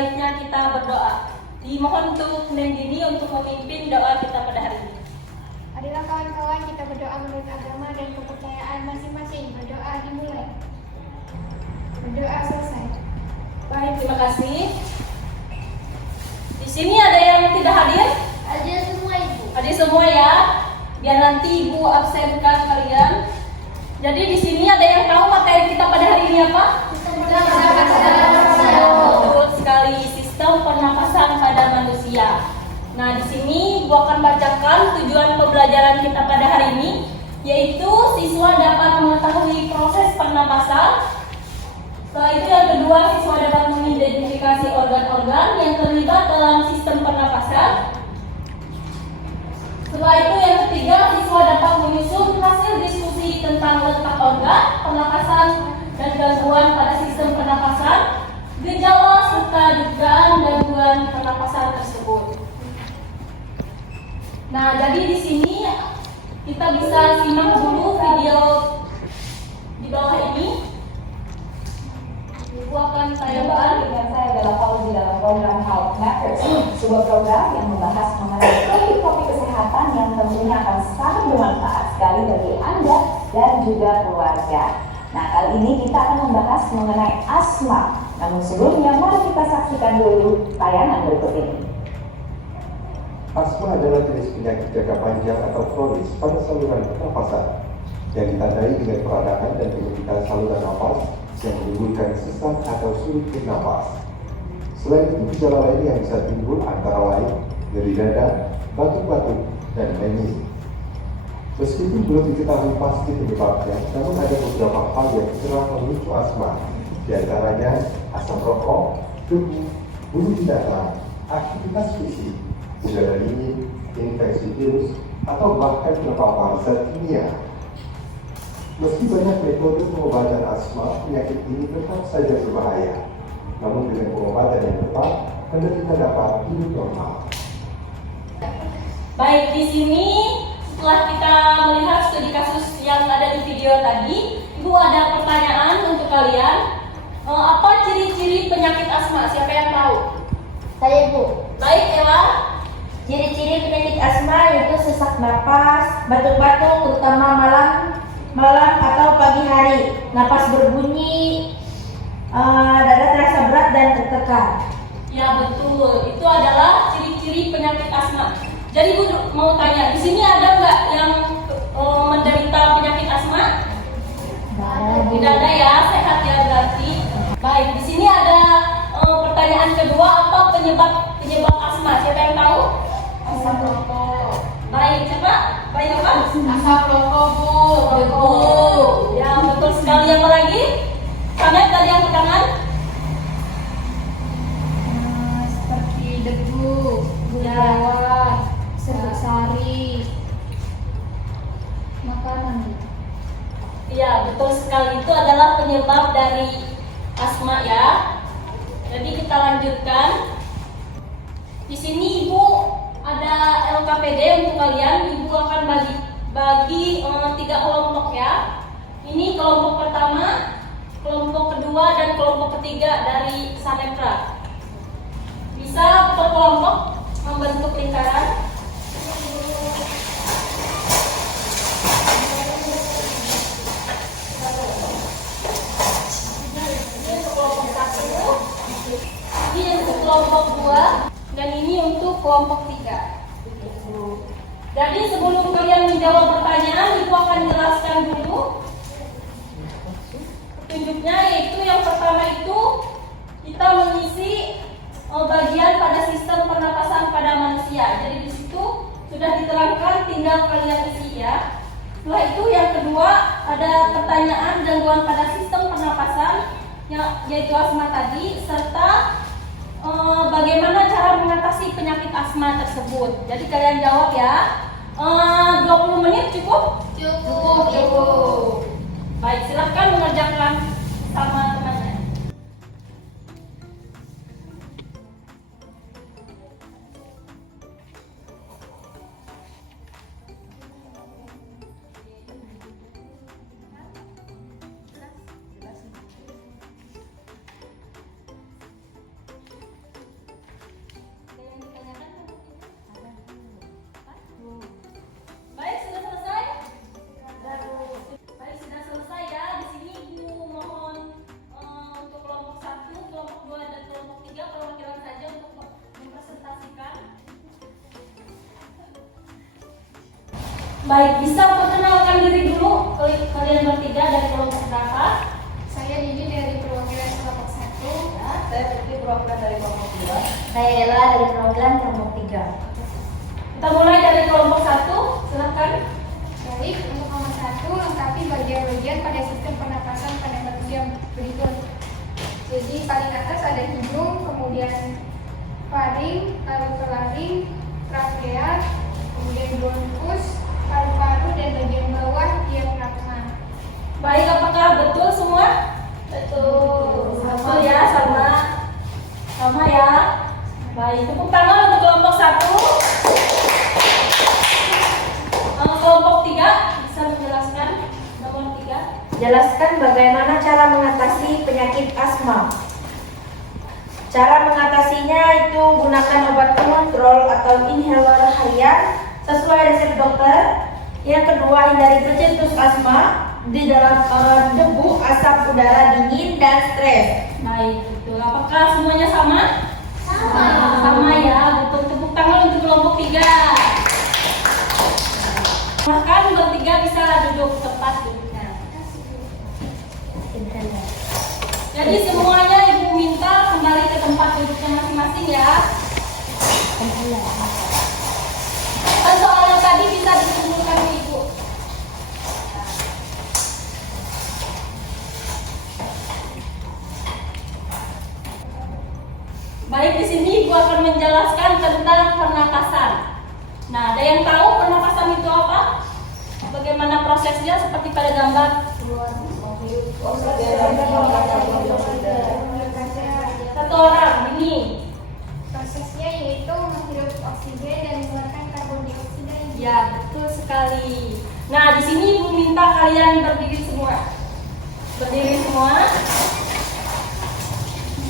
sebaiknya kita berdoa. Dimohon untuk Neng Dini untuk memimpin doa kita pada hari ini. Marilah kawan-kawan kita berdoa menurut agama dan kepercayaan masing-masing. Berdoa dimulai. Berdoa selesai. Baik, terima kasih. Di sini ada yang tidak hadir? Hadir semua Ibu. Hadir semua ya. Biar nanti Ibu absenkan kalian. Jadi di sini ada yang tahu materi kita pada hari ini apa? Betul sekali, sistem pernapasan pada manusia. Nah, di sini Ibu akan bacakan tujuan pembelajaran kita pada hari ini, yaitu siswa dapat mengetahui proses pernapasan. Setelah itu yang kedua, siswa dapat mengidentifikasi organ-organ yang terlibat dalam sistem pernapasan. Setelah itu yang ketiga, siswa dapat menyusun hasil diskusi tentang letak organ, pernapasan, dan gangguan pada sistem pernapasan, gejala serta dugaan gangguan pernapasan tersebut. Nah, jadi di sini kita bisa simak dulu video di bawah ini. Ibu akan tayangkan. Dengan saya adalah Fauzi dalam program Health Matters, sebuah program yang membahas mengenai topik-topik kesehatan yang tentunya akan sangat bermanfaat sekali bagi Anda dan juga keluarga. Nah, kali ini kita akan membahas mengenai asma. Namun sebelumnya, mari kita saksikan dulu tayangan berikut ini. Asma adalah jenis penyakit jangka panjang atau kronis pada saluran pernapasan yang ditandai dengan peradangan dan penyempitan saluran nafas yang menimbulkan sesak atau sulit bernapas. Selain itu, gejala lain yang bisa timbul antara lain nyeri dada, batuk-batuk, dan nyeri. Meskipun belum diketahui pasti penyebabnya, namun ada beberapa hal yang kerap memicu asma, di antaranya asam rokok, debu, bulu binatang, aktivitas fisik, udara dingin, infeksi virus, atau bahkan terpapar zat kimia. Meski banyak metode pengobatan asma, penyakit ini tetap saja berbahaya. Namun dengan pengobatan yang tepat, penderita dapat hidup normal. Baik, di sini setelah kita melihat studi kasus yang ada di video tadi, Ibu ada pertanyaan untuk kalian. Apa ciri-ciri penyakit asma? Siapa yang tahu? Saya Bu. Baik, Ella. Ciri-ciri penyakit asma yaitu sesak napas, batuk-batuk terutama malam atau pagi hari, napas berbunyi, dada terasa berat dan tertekan. Ya, betul. Itu adalah ciri-ciri penyakit asma. Jadi Ibu mau tanya, di sini ada nggak yang menderita penyakit asma? Tidak ada ya, sehat ya berarti. Baik, di sini ada pertanyaan kedua, apa penyebab asma? Siapa yang tahu? Asam rokok. Baik, coba. Baik apa? Asam rokok Bu. Betul. Ya, betul sekali. Yang lagi? Samet tadi yang tangan? Seperti debu, gula, serbuk sari, makanan. Iya, betul sekali. Itu adalah penyebab dari asma ya. Jadi kita lanjutkan. Di sini Ibu ada LKPD untuk kalian. Ibu akan bagi 3 kelompok ya. Ini kelompok pertama, kelompok kedua, dan kelompok ketiga dari Sanetra. Bisa per kelompok membentuk lingkaran. Ini untuk kelompok 2 dan ini untuk kelompok 3. Jadi sebelum kalian menjawab pertanyaan, Ibu akan jelaskan dulu petunjuknya, yaitu yang pertama itu kita mengisi bagian pada sistem pernapasan pada manusia. Jadi di situ sudah diterangkan, tinggal kalian isi ya. Setelah itu yang kedua ada pertanyaan gangguan pada sistem pernapasan, yaitu asma tadi, serta bagaimana cara mengatasi penyakit asma tersebut. Jadi kalian jawab ya. 20 menit cukup? Cukup. Baik, silahkan mengerjakan sama temannya. Baik, bisa perkenalkan diri dulu kalian bertiga dari kelompok berapa? Saya Didi dari perwakilan kelompok 1. Ya, saya Putri perwakilan dari kelompok 2. Saya Ella dari perwakilan kelompok 3. Kita mulai dari kelompok 1, silakan. Baik, untuk nomor 1 lengkapi bagian-bagian pada sistem pernapasan pada manusia berikut. Jadi paling atas ada hidung, kemudian faring, lalu ke laring, trakea, kemudian bronkus, paru-paru, dan bagian bawah diafragma. Baik, apakah betul semua? Betul. Betul ya, sama ya. Baik, tepuk tangan untuk kelompok 1. Kelompok 3 bisa menjelaskan nomor 3. Jelaskan bagaimana cara mengatasi penyakit asma. Cara mengatasinya itu gunakan obat kontrol atau inhaler harian sesuai resep dokter. Yang kedua, hindari pencetus asma di dalam debu, asap udara dingin, dan stres. Baik, betul. Apakah semuanya sama? Sama ya, betul. Tepuk tangan untuk kelompok 3. Bahkan bertiga bisa duduk tepat duduknya. Jadi semuanya ibu minta kembali ke tempat duduknya masing-masing ya. Dan soalnya tadi bisa dikumpulkan ke ibu. Baik, di sini ibu akan menjelaskan tentang pernapasan. Nah, ada yang tahu pernapasan itu apa? Bagaimana prosesnya seperti pada gambar? Satu orang ini. Prosesnya yaitu menghirup oksigen dan mengeluarkan karbon dioksida. Ya, betul sekali. Nah, di sini ibu minta kalian berdiri semua. Berdiri semua.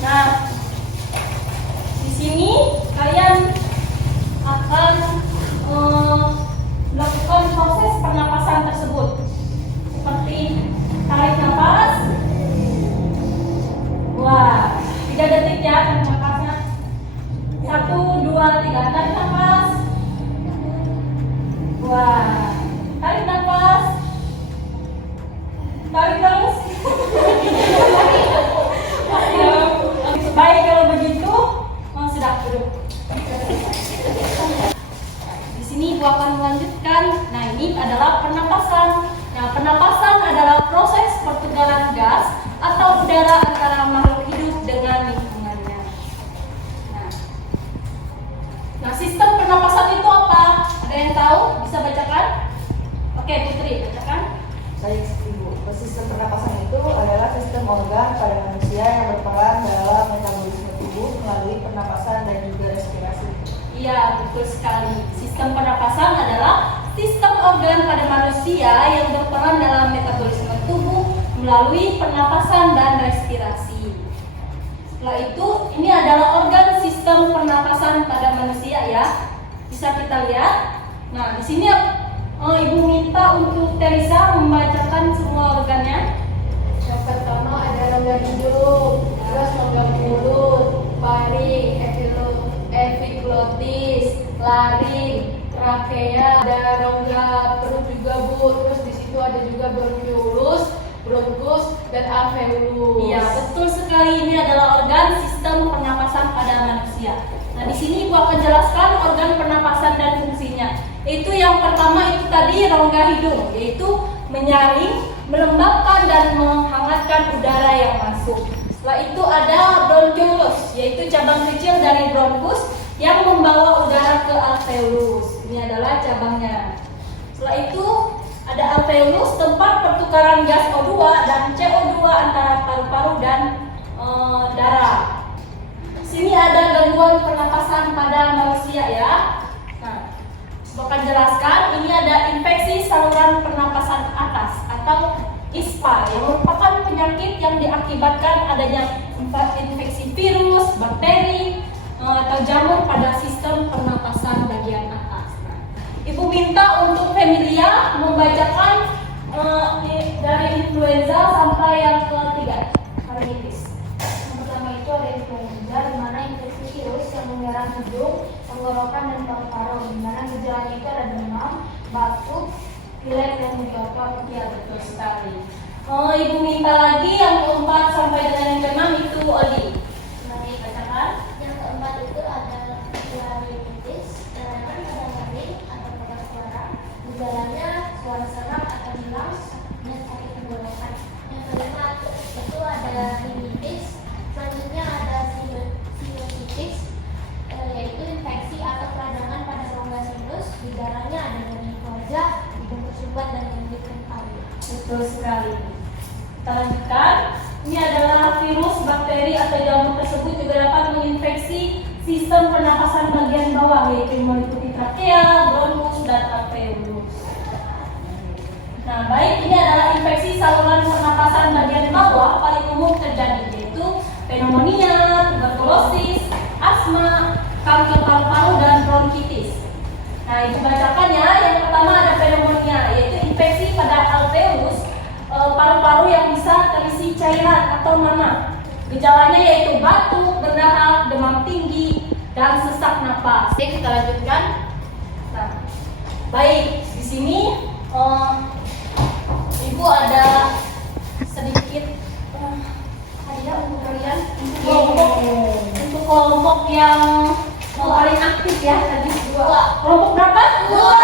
Nah, di sini kalian akan melakukan proses pernapasan tersebut seperti tarik nafas. Wah, 3 detik ya tarik nafasnya. 1, 2, 3, tarik nafas. Wah, tarik nafas. Tarik terus. Baik, kalau begitu sudah duduk. Di sini ibu akan melanjutkan. Nah, ini adalah pernapasan. Nah, pernapasan adalah proses pertukaran gas atau udara antara makhluk hidup dengan lingkungannya. Nah, sistem pernapasan itu apa? Ada yang tahu? Bisa bacakan? Oke, Putri, bacakan. Baik, Ibu. Sistem pernapasan itu adalah sistem organ pada manusia yang berperan dalam metabolisme tubuh melalui pernapasan dan juga respirasi. Iya, betul sekali. Sistem pernapasan adalah sistem organ pada manusia yang berperan dalam metabolisme tubuh melalui pernapasan dan respirasi. Setelah itu, ini adalah organ sistem pernapasan pada manusia ya. Bisa kita lihat. Nah, di sini ibu minta untuk Teresa membacakan semua organnya. Yang pertama ada rongga hidung, terus rongga mulut, faring, epiglotis, laring, trakea, ada rongga perut juga Bu. Terus di situ ada juga bronkiolus, bronkus, dan alveolus. Iya, betul sekali. Ini adalah organ sistem pernapasan pada manusia. Nah, di sini ibu akan jelaskan organ pernapasan dan fungsinya. Itu yang pertama itu tadi rongga hidung, yaitu menyaring, melembabkan dan menghangatkan udara yang masuk. Setelah itu ada bronkiolus, yaitu cabang kecil dari bronkus yang membawa udara ke alveolus. Ini adalah cabangnya. Setelah itu ada alveolus, tempat pertukaran gas O2 dan CO2 antara paru-paru dan darah. Sini ada gangguan pernapasan pada manusia ya. Nah, akan jelaskan ini ada infeksi saluran pernapasan atas atau ISPA yang merupakan penyakit yang diakibatkan adanya infeksi virus, bakteri, atau jamur pada sistem pernapasan bagian atas. Nah, ibu minta untuk Femilia membacakan dari influenza sampai yang ketiga, faringitis. Yang pertama itu ada influenza, di mana infeksi virus yang menyerang hidung, tenggorokan, dan paru-paru. Di mana gejalanya itu ada demam, batuk, pilek dan menjawab. Ya, betul sekali. Ibu minta lagi yang keempat sampai dengan yang keenam itu Odi. Mari bacakan. Yang keempat itu ada laryngitis, kelainan pada laring atau pada suara, gejalanya suara serak atau hilang dan sakit tenggorokan. Yang kelima itu ada rinitis, selanjutnya ada sinusitis, yaitu infeksi atau peradangan pada rongga sinus, gejalanya ada dari wajah, hidung tersumbat dan nyeri kepala. Betul sekali. Kita lanjutkan. Ini adalah virus, bakteri atau jamur tersebut juga dapat menginfeksi sistem pernapasan bagian bawah, yaitu meliputi trakea, bronkus, dan alveolus. Nah, baik, ini adalah infeksi saluran pernapasan bagian bawah paling umum terjadi, yaitu pneumonia, tuberkulosis, asma, kanker paru-paru, dan bronkitis. Nah, ibu bacakan ya. Yang pertama ada pneumonia, yaitu infeksi pada alveolus, paru-paru yang bisa terisi cairan atau nanah. Gejalanya yaitu batuk, berdahak, demam tinggi, dan sesak napas. Oke, kita lanjutkan. Nah, baik, di sini ibu ada sedikit hadiah untuk kalian untuk kelompok yang paling aktif ya tadi dua. Kelompok berapa? Dua.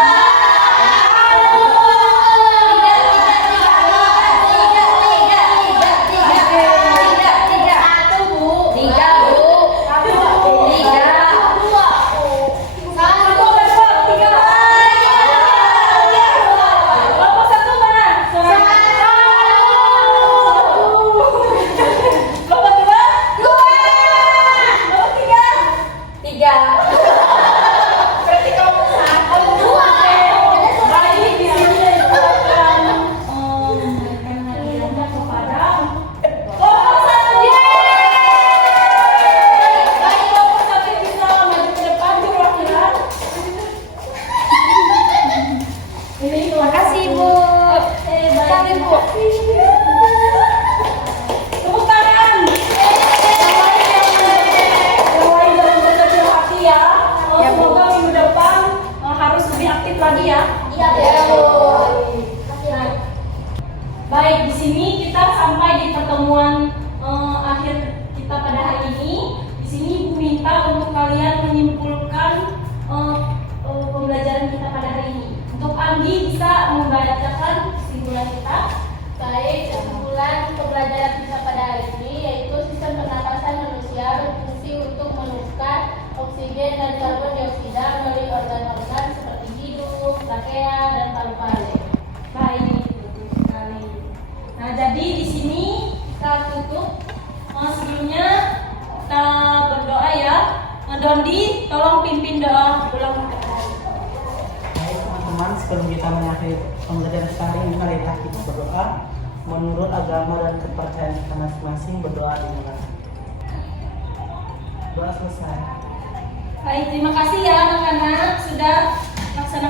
Baik, di sini kita sampai di pertemuan akhir kita pada hari ini. Di sini Ibu minta untuk kalian menyimpulkan pembelajaran kita pada hari ini. Untuk Anggi bisa membacakan kesimpulan kita. Baik, kesimpulan pembelajaran kita pada hari ini yaitu sistem pernapasan manusia berfungsi untuk menukar oksigen dan karbon dioksida melalui organ-organ seperti hidung, trakea, dan paru-paru. Baik, betul sekali. Nah, jadi di sini kita tutup. Sebelumnya kita berdoa ya. Dondi, tolong pimpin doa ulang kali. Baik teman-teman, sebelum kita mengakhiri pembelajaran kita hari ini, marilah kita berdoa menurut agama dan kepercayaan kita masing-masing. Berdoa dimulai. Doa selesai. Baik, terima kasih ya anak-anak sudah melaksanakan